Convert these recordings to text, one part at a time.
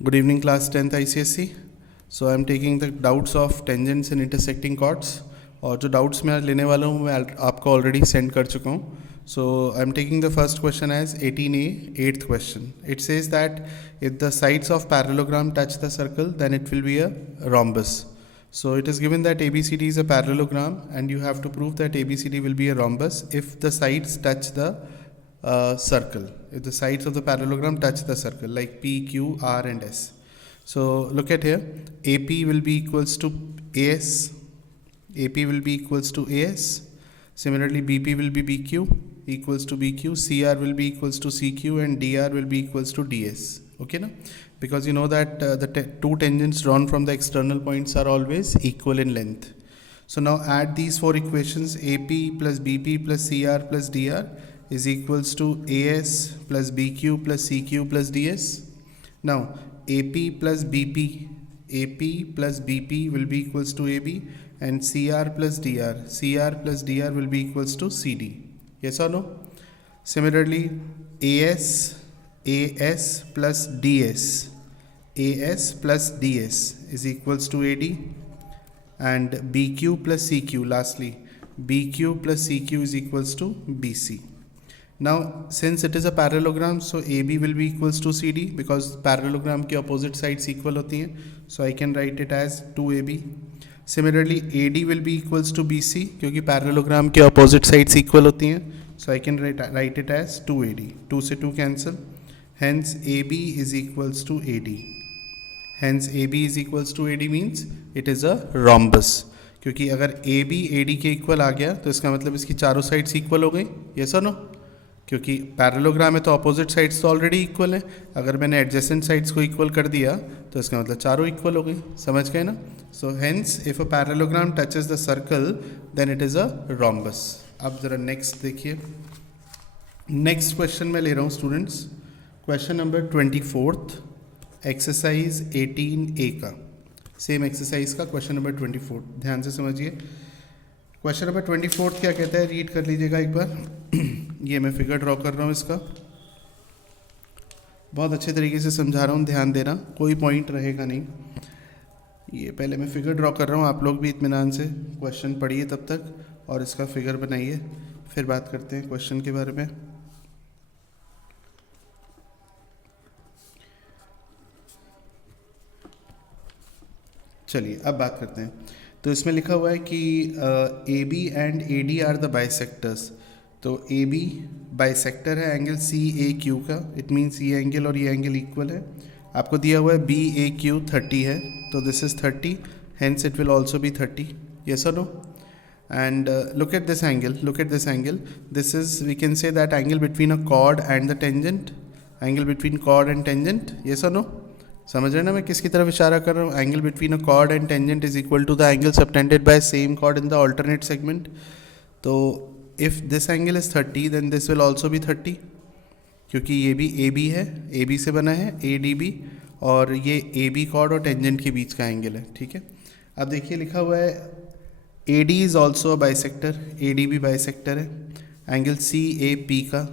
Good evening, class 10th ICSE. So I am taking the doubts of tangents and intersecting chords. और जो doubts मैं आज लेने वाला हूँ मैं आपको already send कर चुका हूँ. So I am taking the first question as 18A, 8th question. It says that if the sides of parallelogram touch the circle, then it will be a rhombus. So it is given that ABCD is a parallelogram, and you have to prove that ABCD will be a rhombus if the sides touch the circle. If the sides of the parallelogram touch the circle, like P, Q, R, and S. So look at here. AP will be equals to AS. AP will be equals to AS. Similarly, BP will be BQ equals to BQ. CR will be equals to CQ, and DR will be equals to DS. Okay, now because you know that the two tangents drawn from the external points are always equal in length. So now add these four equations. AP plus BP plus CR plus DR is equals to AS plus BQ plus CQ plus DS. Now AP plus BP will be equals to AB, and CR plus DR will be equals to CD. Yes or no? Similarly, AS plus DS is equals to AD, and BQ plus CQ, lastly BQ plus CQ is equals to BC. Now since it is a parallelogram, so AB will be equals to CD because parallelogram के opposite sides equal होती हैं, so I can write it as 2AB. Similarly, AD will be equals to BC क्योंकि parallelogram के opposite sides equal होती हैं, so I can write it as 2AD. 2 से 2 cancel, hence AB is equals to AD. Hence AB is equals to AD means it is a rhombus. क्योंकि अगर AB AD के equal आ गया तो इसका मतलब इसकी चारों साइड्स इक्वल हो गई. Yes or no? क्योंकि पैरेललोग्राम है तो अपोजिट साइड्स तो ऑलरेडी इक्वल है. अगर मैंने एडजेसेंट साइड्स को इक्वल कर दिया तो इसका मतलब चारों इक्वल हो गई. समझ गए ना? So hence if a parallelogram touches the circle then it is a rhombus. अब ज़रा नेक्स्ट देखिए. नेक्स्ट क्वेश्चन मैं ले रहा हूँ students. Question number 24 exercise 18A का, सेम एक्सरसाइज का क्वेश्चन नंबर 24. ध्यान से समझिए. क्वेश्चन नंबर 24 क्या कहता है, रीड कर लीजिएगा एक बार. ये मैं फिगर ड्रॉ कर रहा हूँ, इसका बहुत अच्छे तरीके से समझा रहा हूँ, ध्यान देना, कोई पॉइंट रहेगा नहीं. ये पहले मैं फिगर ड्रॉ कर रहा हूँ, आप लोग भी इत्मीनान से क्वेश्चन पढ़िए तब तक और इसका फिगर बनाइए, फिर बात करते हैं क्वेश्चन के बारे में. चलिए अब बात करते हैं. तो इसमें लिखा हुआ है कि AB and AD are the bisectors. तो AB बाइसेक्टर है एंगल CAQ का. इट मीन्स ये एंगल और ये एंगल इक्वल है. आपको दिया हुआ है BAQ 30 है, तो this is 30, hence it will also be 30. Yes or no? And look at this angle. This is, we can say that angle between a chord and the tangent. Angle between chord and tangent. Yes or no? समझ रहे हैं ना मैं किसकी तरफ इशारा कर रहा हूँ? Angle between a chord and tangent is equal to the angle subtended by same chord in the alternate segment. तो if this angle is 30 then this will also be 30, क्योंकि ये भी AB है, AB से बना है ADB, और ये AB कॉर्ड और टेंजेंट के बीच का एंगल है. ठीक है. अब देखिए लिखा हुआ है AD is also a bisector. AD भी बाइसेक्टर है एंगल CAP का.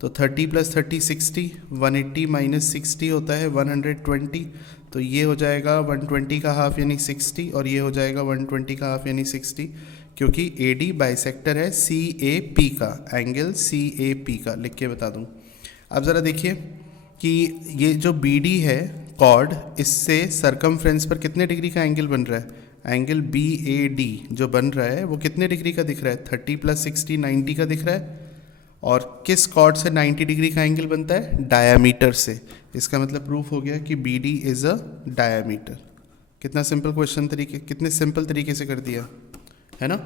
तो 30 प्लस 30 60, 180 माइनस 60 होता है 120. तो ये हो जाएगा 120 का हाफ यानी 60, और ये हो जाएगा 120 का हाफ यानी 60, क्योंकि AD बाइसेक्टर है CAP का, एंगल CAP का. लिख के बता दूँ. अब ज़रा देखिए कि ये जो BD है कॉर्ड, इससे सरकमफ्रेंस पर कितने डिग्री का एंगल बन रहा है? एंगल BAD जो बन रहा है वो कितने डिग्री का दिख रहा है? 30 प्लस 60 90 का दिख रहा है. और किस कॉर्ड से 90 डिग्री का एंगल बनता है? डायामीटर से. इसका मतलब प्रूफ हो गया कि BD इज़ अ डायामीटर. कितना सिंपल क्वेश्चन तरीके, कितने सिंपल तरीके से कर दिया है ना?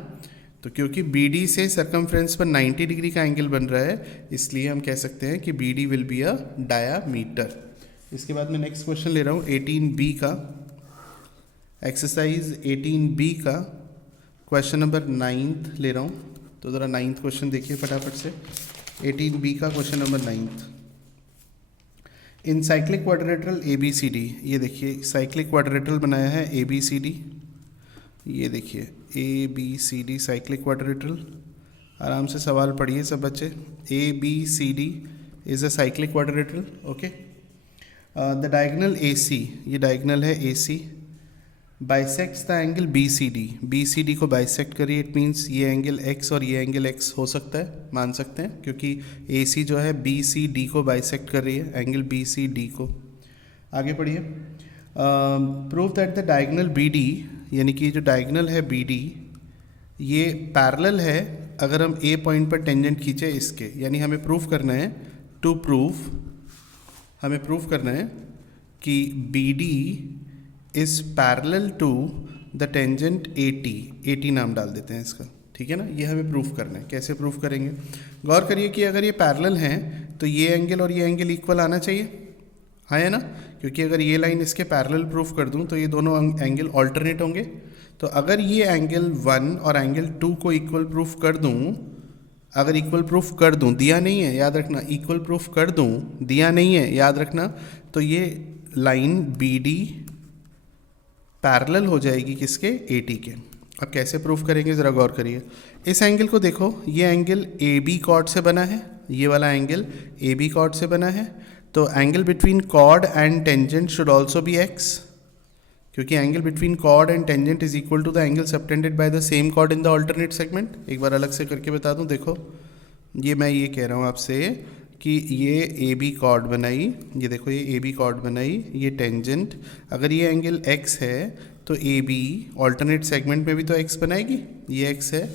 तो क्योंकि BD से सरकमफ्रेंस पर 90 डिग्री का एंगल बन रहा है, इसलिए हम कह सकते हैं कि BD will be a diameter. इसके बाद मैं नेक्स्ट क्वेश्चन ले रहा हूँ 18B का, एक्सरसाइज 18B का क्वेश्चन नंबर 9 ले रहा हूँ. तो ज़रा 9th क्वेश्चन देखिए फटाफट से. 18B का क्वेश्चन नंबर 9. इन साइक्लिक क्वाड्रिलेटरल ABCD, ये देखिए साइक्लिक क्वाड्रिलेटरल बनाया है ABCD. ये देखिए ABCD साइक्लिक क्वाड्रिलेटरल. आराम से सवाल पढ़िए सब बच्चे. ABCD is a cyclic quadrilateral. Okay. The diagonal A C, ये डायगनल है A C, bisects the angle B C D, B C D को बाइसेक्ट करिए, इट मीन्स ये एंगल एक्स और ये एंगल एक्स हो सकता है, मान सकते हैं, क्योंकि ए सी जो है बी सी डी को बाइसेक्ट कर रही है, एंगल बी सी डी को। आगे पढ़िए। Prove that the diagonal B D, यानी कि जो डायगनल है बी डी ये पैरेलल है अगर हम ए पॉइंट पर टेंजेंट खींचे इसके, यानी हमें प्रूव करना है, टू प्रूव, हमें प्रूव करना है कि B D is parallel to the tangent A T, A T नाम डाल देते हैं इसका, ठीक है ना। ये हमें प्रूफ करना है, कैसे प्रूफ करेंगे? गौर करिए कि अगर ये पैरेलल हैं तो ये एंगल और ये एंगल इक्वल आना चाहिए, हाँ है ना, क्योंकि अगर ये लाइन इसके पैरेलल प्रूफ कर दूं तो ये दोनों एंगल ऑल्टरनेट होंगे। तो अगर ये एंगल 1 और एंगल 2 को इक्वल प्रूफ कर दूं, अगर इक्वल प्रूफ कर दूं, दिया नहीं है याद रखना, इक्वल प्रूफ कर दूं, दिया नहीं है याद रखना, तो ये लाइन बी डी पैरेलल हो जाएगी किसके? ए टी के। अब कैसे प्रूफ करेंगे ज़रा गौर करिए। इस एंगल को देखो, ये एंगल ए बी कॉर्ड से बना है, ये वाला एंगल ए बी कॉर्ड से बना है, तो angle between chord and tangent should also be x, क्योंकि angle between chord and tangent is equal to the angle subtended by the same chord in the alternate segment. एक बार अलग से करके बता दूं, देखो ये मैं ये कह रहा हूँ आपसे कि ये ए बी कॉर्ड बनाई, ये देखो ये ए बी कॉर्ड बनाई, ये टेंजेंट, अगर ये एंगल एक्स है तो ए बी ऑल्टरनेट सेगमेंट में भी तो एक्स बनाएगी, ये एक्स है,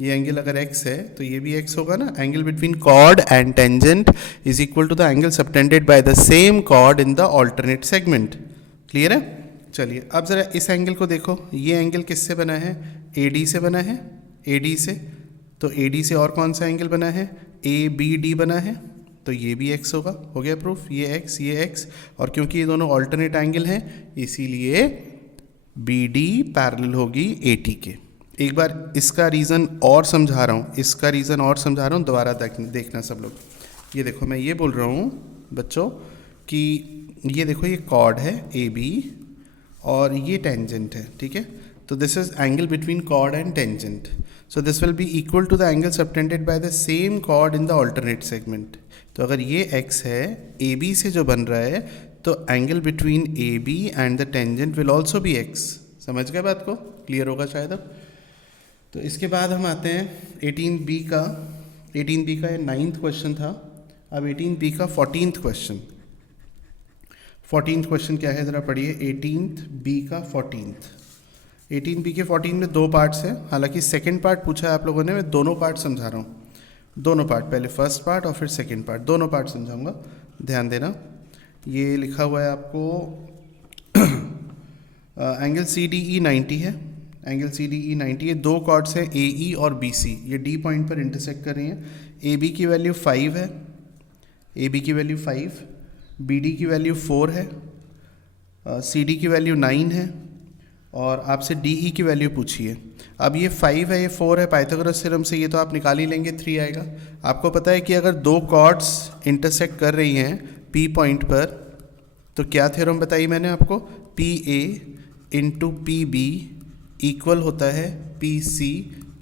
ये एंगल अगर एक्स है तो ये भी एक्स होगा ना। Angle between chord and tangent is equal to the angle subtended by the same chord in the alternate segment. Clear है? चलिए अब ज़रा इस एंगल को देखो, ये एंगल किससे बना है? ए डी से बना है, ए डी से, तो ए डी से और कौन सा एंगल बना है? ए बी डी बना है, तो ये भी एक्स होगा, हो गया प्रूफ, ये एक्स, और क्योंकि ये दोनों ऑल्टरनेट एंगल हैं इसीलिए बी डी पैरेलल होगी ए टी के। एक बार इसका रीज़न और समझा रहा हूँ, इसका रीज़न और समझा रहा हूँ, दोबारा देखना सब लोग। ये देखो मैं ये बोल रहा हूँ बच्चों कि ये देखो ये कॉर्ड है ए बी और ये टेंजेंट है, ठीक है, तो this is angle between chord and tangent, so this will be equal to the angle subtended by the same chord in the alternate segment. तो अगर ये x है, ए बी से जो बन रहा है, तो angle between A B and the tangent will also be x। समझ गए बात को? क्लियर होगा शायद अब। तो इसके बाद हम आते हैं 18B का, 18B का ये 9th क्वेश्चन था, अब 18B का 14th क्वेश्चन। 14th क्वेश्चन क्या है ज़रा पढ़िए, 18B का 14th। 18B के 14 में 2 पार्ट्स हैं, हालांकि सेकंड पार्ट पूछा है आप लोगों ने, मैं दोनों पार्ट समझा रहा हूँ, दोनों पार्ट, पहले फर्स्ट पार्ट और फिर सेकंड पार्ट, दोनों पार्ट समझाऊंगा, ध्यान देना। ये लिखा हुआ है आपको एंगल सी डी ई 90 है, एंगल सी डी ई 90 है, 2 कॉर्ड्स हैं ए ई और बी सी, ये डी पॉइंट पर इंटरसेक्ट कर रही हैं। ए बी की वैल्यू 5 है, ए बी की वैल्यू 5, बी डी की वैल्यू 4 है, सी डी की वैल्यू 9 है, और आपसे डी ई की वैल्यू पूछी है। अब ये 5 है, ये 4 है, पाइथागोरस थ्योरम से ये तो आप निकाल ही लेंगे, 3 आएगा। आपको पता है कि अगर 2 कॉर्ड्स इंटरसेक्ट कर रही हैं पी पॉइंट पर, तो क्या थ्योरम बताई मैंने आपको? P A into P B equal होता है P C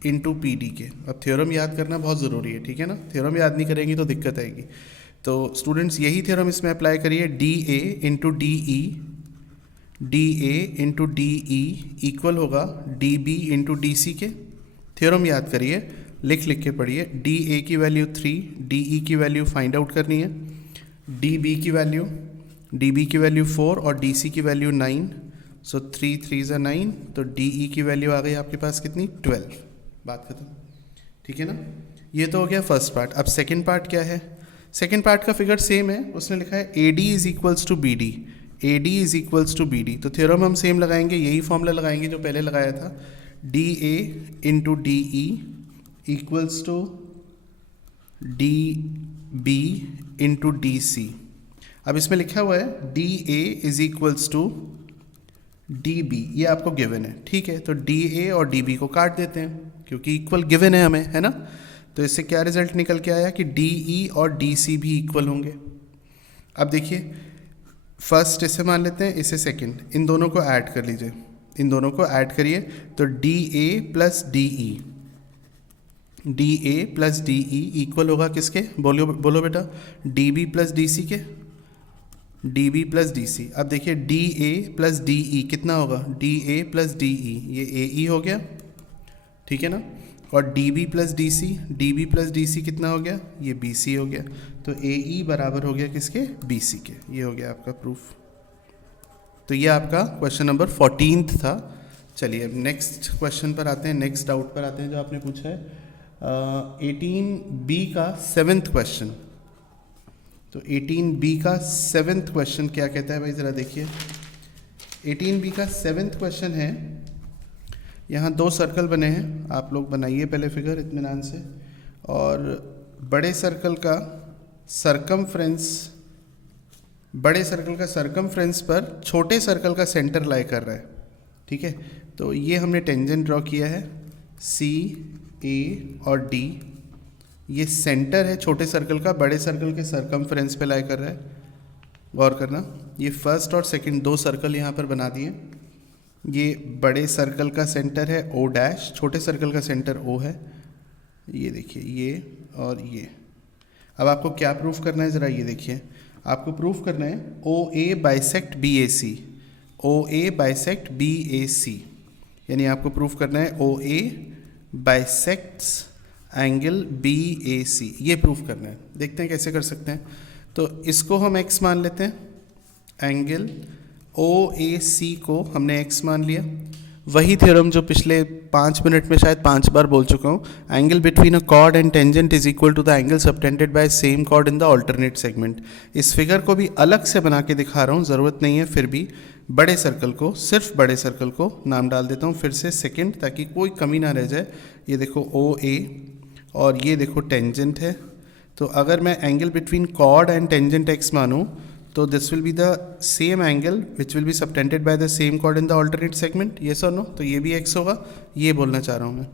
into P D के। अब थ्योरम याद करना बहुत ज़रूरी है, ठीक है ना, थ्योरम याद नहीं करेंगे तो दिक्कत आएगी। तो स्टूडेंट्स यही थ्योरम इसमें अप्लाई करिए, D A into D E, D A into D E equal होगा D B into D C के। थ्योरम याद करिए, लिख के पढ़िए। डी ए की वैल्यू 3, डी ई की वैल्यू फाइंड आउट करनी है, डी बी की वैल्यू 4 और डी सी की वैल्यू 9, सो 3 3 ज़ा 9, तो डी ई की वैल्यू आ गई आपके पास कितनी? 12। बात खत्म, ठीक है ना। ये तो हो गया फर्स्ट पार्ट। अब सेकेंड पार्ट क्या है? सेकेंड पार्ट का फिगर सेम है, उसने लिखा है A D is equals to B D, A D is equals to B D, तो थ्योरम हम सेम लगाएंगे, यही फॉर्मूला लगाएंगे जो पहले लगाया था, D A into D E equals to D B into D C. अब इसमें लिखा हुआ है D A is equals to D B, ये आपको गिवन है, ठीक है, तो डी ए और डी बी को काट देते हैं क्योंकि इक्वल गिवन है हमें, है ना। तो इससे क्या रिजल्ट निकल के आया कि डी ई और डी सी भी इक्वल होंगे। अब देखिए, फर्स्ट इसे मान लेते हैं, इसे सेकंड, इन दोनों को ऐड कर लीजिए, इन दोनों को ऐड करिए, तो D A plus D E, D A plus D E equal होगा किसके? बोलो बेटा, D B plus D C के, D B plus D C. अब देखिए D A plus D E कितना होगा, D A plus D E, ये ए ई हो गया, ठीक है ना। और D B plus D C, D B plus D C कितना हो गया, ये बी सी हो गया। तो ए ई बराबर हो गया किसके, बी सी के। ये हो गया आपका प्रूफ। तो ये आपका क्वेश्चन नंबर 14 था। चलिए अब नेक्स्ट क्वेश्चन पर आते हैं, नेक्स्ट डाउट पर आते हैं जो आपने पूछा है 18B का 7th क्वेश्चन। तो 18B का 7th क्वेश्चन क्या कहता है भाई, ज़रा देखिए। 18B का 7th क्वेश्चन है, यहाँ 2 सर्कल बने हैं, आप लोग बनाइए पहले फिगर इत्मीनान से। और बड़े सर्कल का सरकमफ्रेंस, बड़े सर्कल का सरकमफ्रेंस पर छोटे सर्कल का सेंटर लाई कर रहा है, ठीक है। तो ये हमने टेंजेंट ड्रॉ किया है, सी ए और डी, ये सेंटर है छोटे सर्कल का, बड़े सर्कल के सरकमफ्रेंस पे लाई कर रहा है। गौर करना, ये फर्स्ट और सेकंड 2 सर्कल यहाँ पर बना दिए। ये बड़े सर्कल का सेंटर है ओ डैश, छोटे सर्कल का सेंटर ओ है, ये देखिए ये और ये। अब आपको क्या प्रूफ करना है, ज़रा ये देखिए। आपको प्रूफ करना है ओ ए बाइसेक्ट बी ए सी, ओ ए बाइसेक्ट बी ए सी, यानी आपको प्रूफ करना है ओ ए बाइसेक्ट्स एंगल बी ए सी, ये प्रूफ करना है। देखते हैं कैसे कर सकते हैं। तो इसको हम x मान लेते हैं, एंगल ओ ए सी को हमने x मान लिया। वही थ्योरम जो पिछले 5 मिनट में शायद 5 बार बोल चुका हूँ, angle between a chord and tangent is equal to the angle subtended by same chord in the alternate segment. इस फिगर को भी अलग से बना के दिखा रहा हूँ, ज़रूरत नहीं है, फिर भी बड़े सर्कल को, सिर्फ बड़े सर्कल को नाम डाल देता हूँ फिर से सेकंड, ताकि कोई कमी ना रह जाए। ये देखो ओ ए और ये देखो टेंजेंट है। तो अगर मैं angle between chord and tangent x मानूँ तो this will be the same angle which will be subtended by the same chord in the alternate segment, yes और नो। तो ये भी x होगा, ये बोलना चाह रहा हूँ मैं,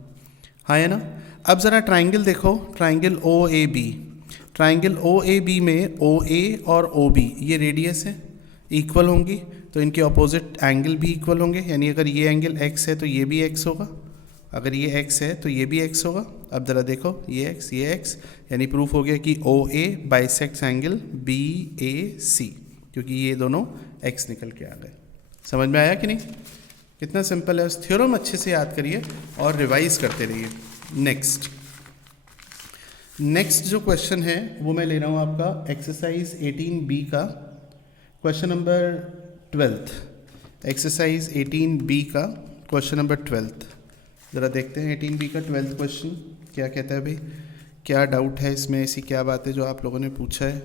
हाँ है ना। अब ज़रा ट्राइंगल देखो, triangle O A B, triangle O A B में ओ ए और ओ बी ये रेडियस है, इक्वल होंगी, तो इनके ऑपोजिट एंगल भी इक्वल होंगे। यानी अगर ये एंगल x है तो ये भी x होगा, अगर ये x है तो ये भी x होगा। अब ज़रा देखो ये x, यानी प्रूफ हो गया कि ओ ए बाइसेक्ट्स एंगल बी ए सी, क्योंकि ये दोनों x निकल के आ गए। समझ में आया कि नहीं? कितना सिंपल है। उस थ्योरम अच्छे से याद करिए और रिवाइज करते रहिए। नेक्स्ट जो क्वेश्चन है वो मैं ले रहा हूँ आपका एक्सरसाइज 18B का question number 12th, exercise 18B का क्वेश्चन नंबर 12th। ज़रा देखते हैं 18B का 12th क्वेश्चन क्या कहता है भाई, क्या डाउट है इसमें, ऐसी क्या बात है जो आप लोगों ने पूछा है।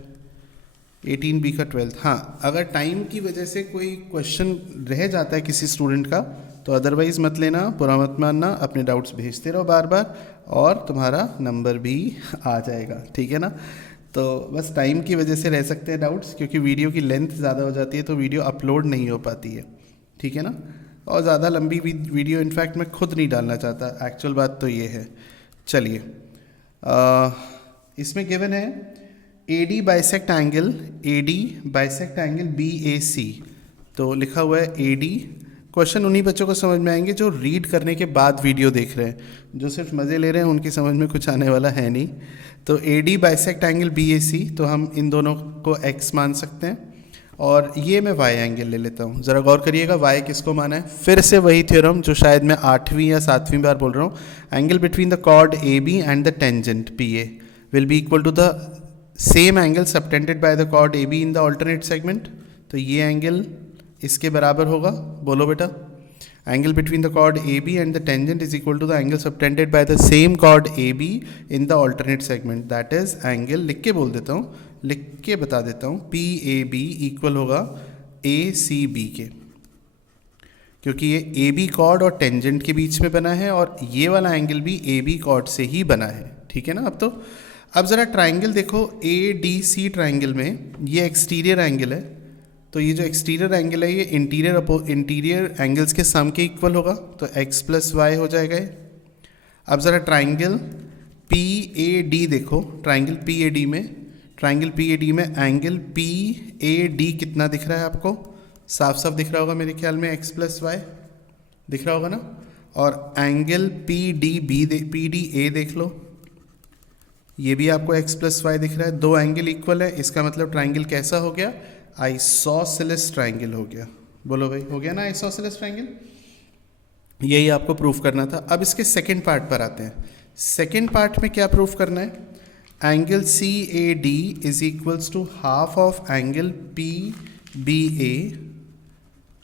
18B का 12th, हाँ अगर टाइम की वजह से कोई क्वेश्चन रह जाता है किसी स्टूडेंट का तो अदरवाइज़ मत लेना, बुरा मत मानना, अपने डाउट्स भेजते रहो बार बार और तुम्हारा नंबर भी आ जाएगा, ठीक है ना। तो बस टाइम की वजह से रह सकते हैं डाउट्स, क्योंकि वीडियो की लेंथ ज़्यादा हो जाती है तो वीडियो अपलोड नहीं हो पाती है, ठीक है ना। और ज़्यादा लंबी वीडियो इनफैक्ट मैं खुद नहीं डालना चाहता, एक्चुअल बात तो ये है। चलिए इसमें गिवन है AD बाइसेक्ट एंगल BAC, तो लिखा हुआ है AD। क्वेश्चन उन्हीं बच्चों को समझ में आएंगे जो रीड करने के बाद वीडियो देख रहे हैं, जो सिर्फ मज़े ले रहे हैं उनकी समझ में कुछ आने वाला है नहीं। तो AD बाइसेक्ट एंगल BAC, तो हम इन दोनों को x मान सकते हैं और ये मैं y एंगल ले लेता हूँ। ज़रा गौर करिएगा y किसको माना है, फिर से वही थ्योरम जो शायद मैं 8वीं या 7वीं बार बोल रहा हूँ। Angle between the chord AB and the tangent PA will be equal to the same angle subtended by the chord AB in the alternate segment. तो ये एंगल इसके बराबर होगा, बोलो बेटा। Angle between the chord AB and the tangent is equal to the angle subtended by the same chord AB in the alternate segment, that is angle, लिख के बोल देता हूँ, लिख के बता देता हूँ, PAB इक्वल होगा ACB के, क्योंकि ये AB कॉर्ड और टेंजेंट के बीच में बना है और ये वाला एंगल भी AB कॉर्ड से ही बना है, ठीक है ना। अब ज़रा ट्राइंगल देखो, ADC ट्राइंगल में ये एक्सटीरियर एंगल है, तो ये जो एक्सटीरियर एंगल है ये इंटीरियर एंगल्स के सम के इक्वल होगा, तो x + y हो जाएगा ये। अब ज़रा ट्राइंगल PAD देखो, ट्राइंगल PAD में एंगल PAD कितना दिख रहा है आपको, साफ साफ दिख रहा होगा मेरे ख्याल में, x + y दिख रहा होगा ना। और एंगल PDA देख लो, ये भी आपको x + y दिख रहा है, दो एंगल इक्वल है, इसका मतलब ट्राइंगल कैसा हो गया, आइसोसेलेस ट्राइंगल हो गया। बोलो भाई, हो गया ना आइसोसेलेस ट्राइंगल? यही आपको प्रूफ करना था। अब इसके सेकंड पार्ट पर आते हैं। सेकंड पार्ट में क्या प्रूफ करना है? Angle C A D is equals to half of angle P B A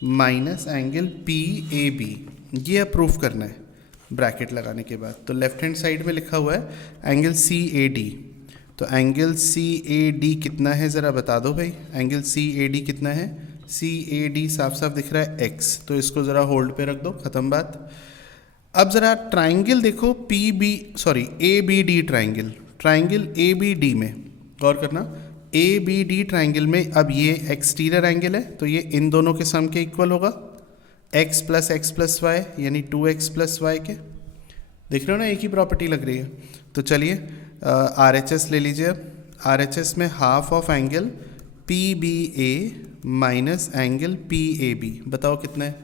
minus angle P A B, ये अब प्रूफ करना है ब्रैकेट लगाने के बाद। तो लेफ्ट हैंड साइड में लिखा हुआ है एंगल सी ए डी, तो एंगल सी ए डी कितना है ज़रा बता दो भाई। एंगल सी ए डी कितना है? सी ए डी साफ साफ दिख रहा है एक्स, तो इसको ज़रा होल्ड पे रख दो, ख़त्म बात। अब ज़रा ट्राइंगल देखो A B D triangle, triangle A B D में गौर करना। ए बी डी ट्राइंगल में अब ये एक्सटीरियर एंगल है, तो ये इन दोनों के सम के इक्वल होगा, x प्लस वाई यानी 2x प्लस वाई के। देख रहे हो ना, एक ही प्रॉपर्टी लग रही है। तो चलिए आर एच एस ले लीजिए। अब आर एच एस में half of angle P B A minus angle P A B, बताओ कितना है?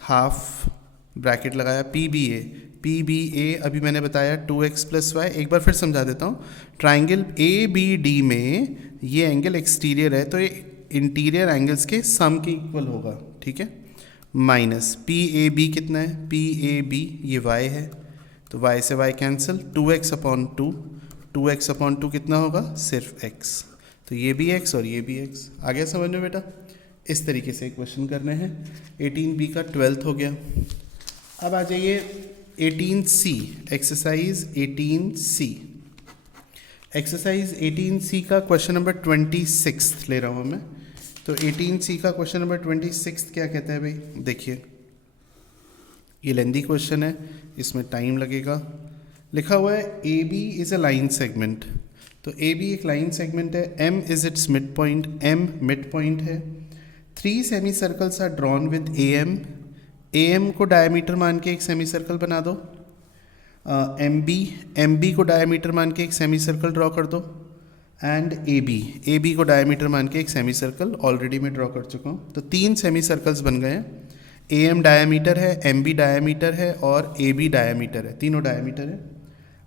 हाफ ब्रैकेट लगाया पी बी ए अभी मैंने बताया 2x प्लस वाई। एक बार फिर समझा देता हूँ। ट्राइंगल ए बी डी में ये एंगल एक्सटीरियर है, तो ये इंटीरियर एंगल्स के सम के इक्वल होगा, ठीक है। माइनस पी ए बी कितना है? पी ए बी ये y है, तो y से y कैंसिल, 2x अपॉन 2 कितना होगा? सिर्फ x, तो ये भी x और ये भी x। आ गया समझ में बेटा? इस तरीके से क्वेश्चन करने हैं। 18b का 12th हो गया। अब आ जाइए 18c, exercise 18c। Exercise 18c का क्वेश्चन नंबर 26 ले रहा हूँ मैं। तो 18c का क्वेश्चन नंबर 26 क्या कहता है भाई? देखिए, ये लेंदी क्वेश्चन है, इसमें टाइम लगेगा। लिखा हुआ है A B is a line segment, तो ए बी एक लाइन सेगमेंट है, M is its mid point, M mid point है। 3 semi circles are drawn with A M को डायमीटर मान के एक सेमी सर्कल बना दो। एम बी को डायमीटर मान के एक सेमी सर्कल ड्रॉ कर दो। एंड ए बी को डायमीटर मान के एक सेमी सर्कल ऑलरेडी मैं ड्रॉ कर चुका हूँ। तो 3 सेमी सर्कल्स बन गए हैं। ए एम डायमीटर है, एम बी डायमीटर है और ए बी डायमीटर है, तीनों डायमीटर है।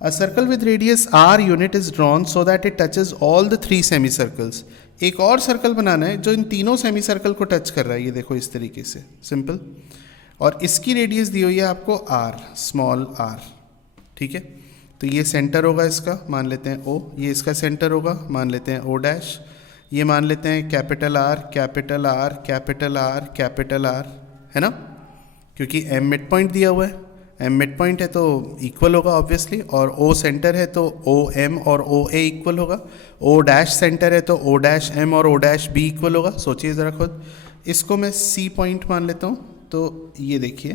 A circle with radius R unit is drawn so that it touches all the 3 semi circles. एक और सर्कल बनाना है जो इन तीनों सेमी सर्कल को टच कर रहा है, ये देखो इस तरीके से, सिंपल। और इसकी रेडियस दी हुई है आपको आर, स्मॉल आर, ठीक है। तो ये सेंटर होगा इसका, मान लेते हैं ओ, ये इसका सेंटर होगा, मान लेते हैं ओ डैश, ये मान लेते हैं capital R capital R capital R capital R, है ना, क्योंकि एम मिड पॉइंट दिया हुआ है, एम मिड पॉइंट है तो इक्वल होगा ऑब्वियसली, और ओ सेंटर है तो ओ एम और ओ ए इक्वल होगा, ओ डैश सेंटर है तो ओ डैश एम और ओ डैश बी इक्वल होगा। सोचिए ज़रा खुद। इसको मैं सी पॉइंट मान लेता हूँ, तो ये देखिए,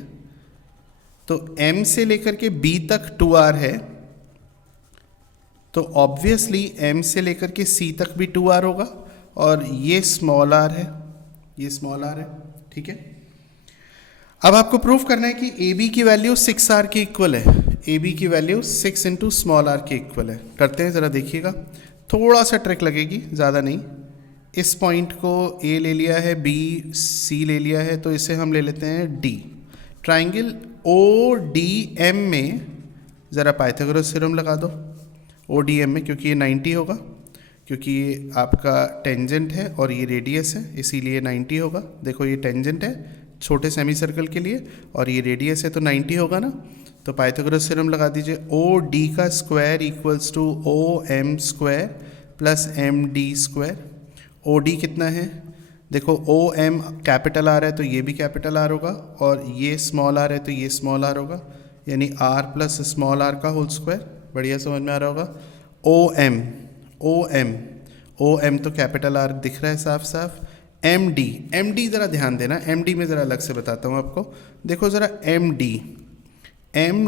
तो एम से लेकर के बी तक 2r है, तो ऑब्वियसली एम से लेकर के सी तक भी 2r होगा, और ये स्मॉल आर है, ये स्मॉल आर है, ठीक है। अब आपको प्रूफ करना है कि ए बी की वैल्यू 6r के इक्वल है, ए बी की वैल्यू 6 इंटू स्मॉल आर के इक्वल है। करते हैं ज़रा, देखिएगा, थोड़ा सा ट्रिक लगेगी, ज़्यादा नहीं। इस पॉइंट को ए ले लिया है, बी सी ले लिया है, तो इसे हम ले लेते हैं D. Triangle O D M में ज़रा पाइथागोरस थ्योरम लगा दो, ओ डी एम में, क्योंकि ये 90 होगा, क्योंकि ये आपका टेंजेंट है और ये रेडियस है, इसीलिए 90 होगा। देखो ये टेंजेंट है छोटे सेमी सर्कल के लिए, और ये रेडियस है तो 90 होगा ना। तो पाइथागोरस थ्योरम लगा दीजिए, ओ डी का square equals to O M square plus M D square. O D कितना है? देखो ओ एम कैपिटल आर है तो ये भी कैपिटल आर होगा, और ये स्मॉल आर है तो ये स्मॉल आर होगा, यानी आर प्लस स्मॉल आर का होल स्क्वायर। बढ़िया समझ में आ रहा होगा। ओ एम तो कैपिटल आर दिख रहा है साफ साफ। एम डी ज़रा ध्यान देना, एम डी में ज़रा अलग से बताता हूँ आपको। देखो ज़रा एम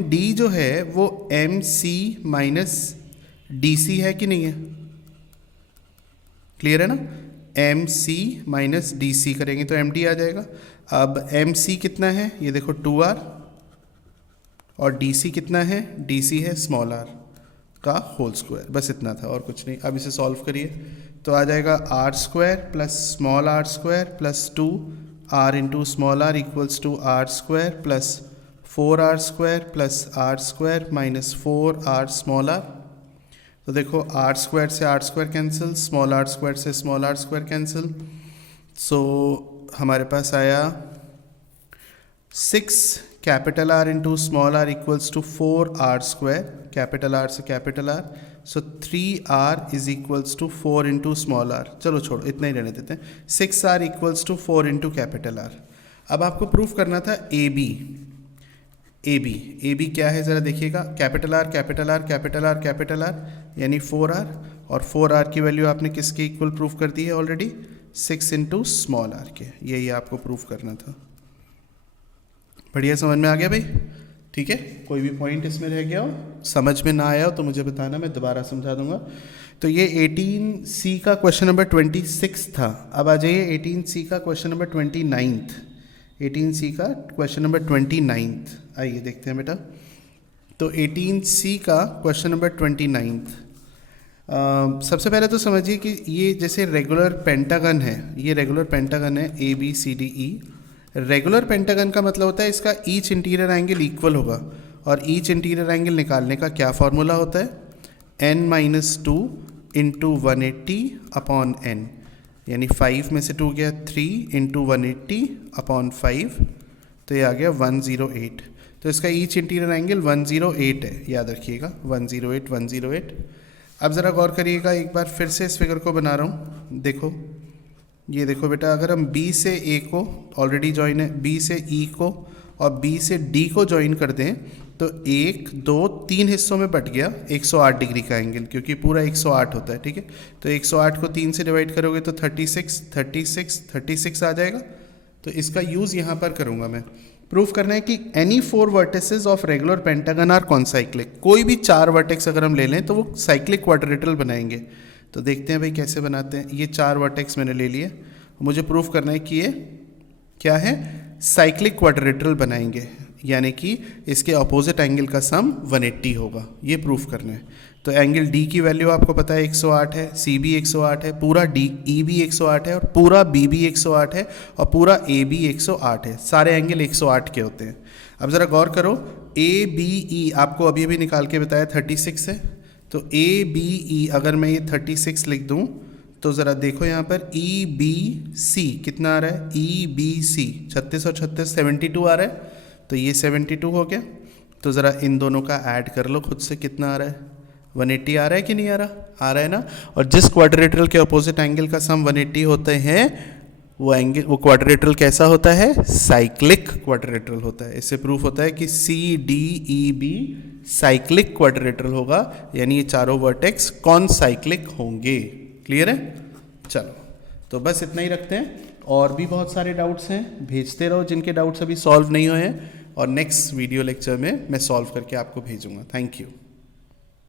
डी जो है वो M C minus D C है कि नहीं है? क्लियर है ना? M C minus D C करेंगे तो एम डी आ जाएगा। अब एम सी कितना है? ये देखो 2r, और डी सी कितना है? डी सी है स्मॉल आर का होल स्क्वायर। बस इतना था और कुछ नहीं। अब इसे सॉल्व करिए तो आ जाएगा R square plus small r square plus 2r into small r equals to R square plus 4r square plus R square minus 4r small r. तो देखो आर स्क्वायर से R square cancel, small r square से small r square cancel, so हमारे पास आया 6 capital R into small r equals to 4 R square, capital R से capital R, so 3 R is equals to 4 into small R. चलो छोड़ो, इतना ही रहने देते हैं। 6 R equals to 4 into capital R. अब आपको प्रूफ करना था ए बी। ए बी क्या है ज़रा देखिएगा, capital R capital R capital R capital R यानी 4 आर, और 4 आर की वैल्यू आपने किसके इक्वल प्रूफ कर दी है ऑलरेडी, 6 इंटू स्मॉल आर के। यही आपको प्रूफ करना था। बढ़िया, समझ में आ गया भाई? ठीक है, कोई भी पॉइंट इसमें रह गया हो, समझ में ना आया हो तो मुझे बताना, मैं दोबारा समझा दूंगा। तो ये 18C का क्वेश्चन नंबर 26 था। अब आ जाइए 18C का क्वेश्चन नंबर 29। 18C का क्वेश्चन नंबर 29 आइए देखते हैं बेटा। तो 18C का क्वेश्चन नंबर 29, सबसे पहले तो समझिए कि ये जैसे रेगुलर पेंटागन है, ये रेगुलर पेंटागन है ABCDE। रेगुलर पेंटागन का मतलब होता है इसका ईच इंटीरियर एंगल इक्वल होगा, और ईच इंटीरियर एंगल निकालने का क्या फॉर्मूला होता है, n-2 इंटू 180 अपॉन n, यानी 5 में से 2 गया 3 इंटू 180 अपॉन 5, तो ये आ गया 108। तो इसका ईच इंटीरियर एंगल 108 है, याद रखिएगा 108। अब ज़रा गौर करिएगा, एक बार फिर से इस फिगर को बना रहा हूँ। देखो, ये देखो बेटा, अगर हम B से A को ऑलरेडी ज्वाइन है, B से E को और B से D को ज्वाइन कर दें तो 1 2 3 हिस्सों में बट गया 108 डिग्री का एंगल, क्योंकि पूरा 108 होता है। ठीक है, तो 108 को 3 से डिवाइड करोगे तो 36 आ जाएगा। तो इसका यूज़ यहाँ पर करूँगा मैं। प्रूफ करना है कि any 4 vertices of regular pentagon are concyclic. कोई भी 4 वर्टेक्स अगर हम ले लें तो वो साइक्लिक क्वाड्रिलेटरल बनाएंगे। तो देखते हैं भाई कैसे बनाते हैं। ये 4 वर्टेक्स मैंने ले लिए, मुझे प्रूफ करना है कि ये क्या है, साइक्लिक क्वाड्रिलेटरल बनाएंगे, यानी कि इसके अपोजिट एंगल का सम 180 होगा, ये प्रूफ करना है। तो एंगल D की वैल्यू आपको पता है 108 है, C भी 108 है, पूरा E भी 108 है, और पूरा B भी 108 है, और पूरा A भी 108 है। सारे एंगल 108 के होते हैं। अब ज़रा गौर करो, ABE आपको अभी अभी निकाल के बताया 36 है, तो ABE अगर मैं ये 36 लिख दूँ तो ज़रा देखो यहाँ पर EBC कितना आ रहा है, EBC 36 और 36 72 आ रहा है, तो ये 72 हो गया। तो ज़रा इन दोनों का ऐड कर लो खुद से, कितना आ रहा है, 180 आ रहा है कि नहीं आ रहा, आ रहा है ना। और जिस क्वाड्रिलेटरल के अपोजिट एंगल का सम 180 होते हैं वो क्वाड्रिलेटरल कैसा होता है, साइक्लिक क्वाड्रिलेटरल होता है। इससे प्रूफ होता है कि CDEB साइक्लिक क्वाड्रिलेटरल होगा, यानी ये चारों वर्टेक्स कौन साइक्लिक होंगे। क्लियर है? चलो, तो बस इतना ही रखते हैं। और भी बहुत सारे डाउट्स हैं, भेजते रहो जिनके डाउट्स अभी सॉल्व नहीं हुए हैं, और नेक्स्ट वीडियो लेक्चर में मैं सॉल्व करके आपको भेजूंगा। Thank you.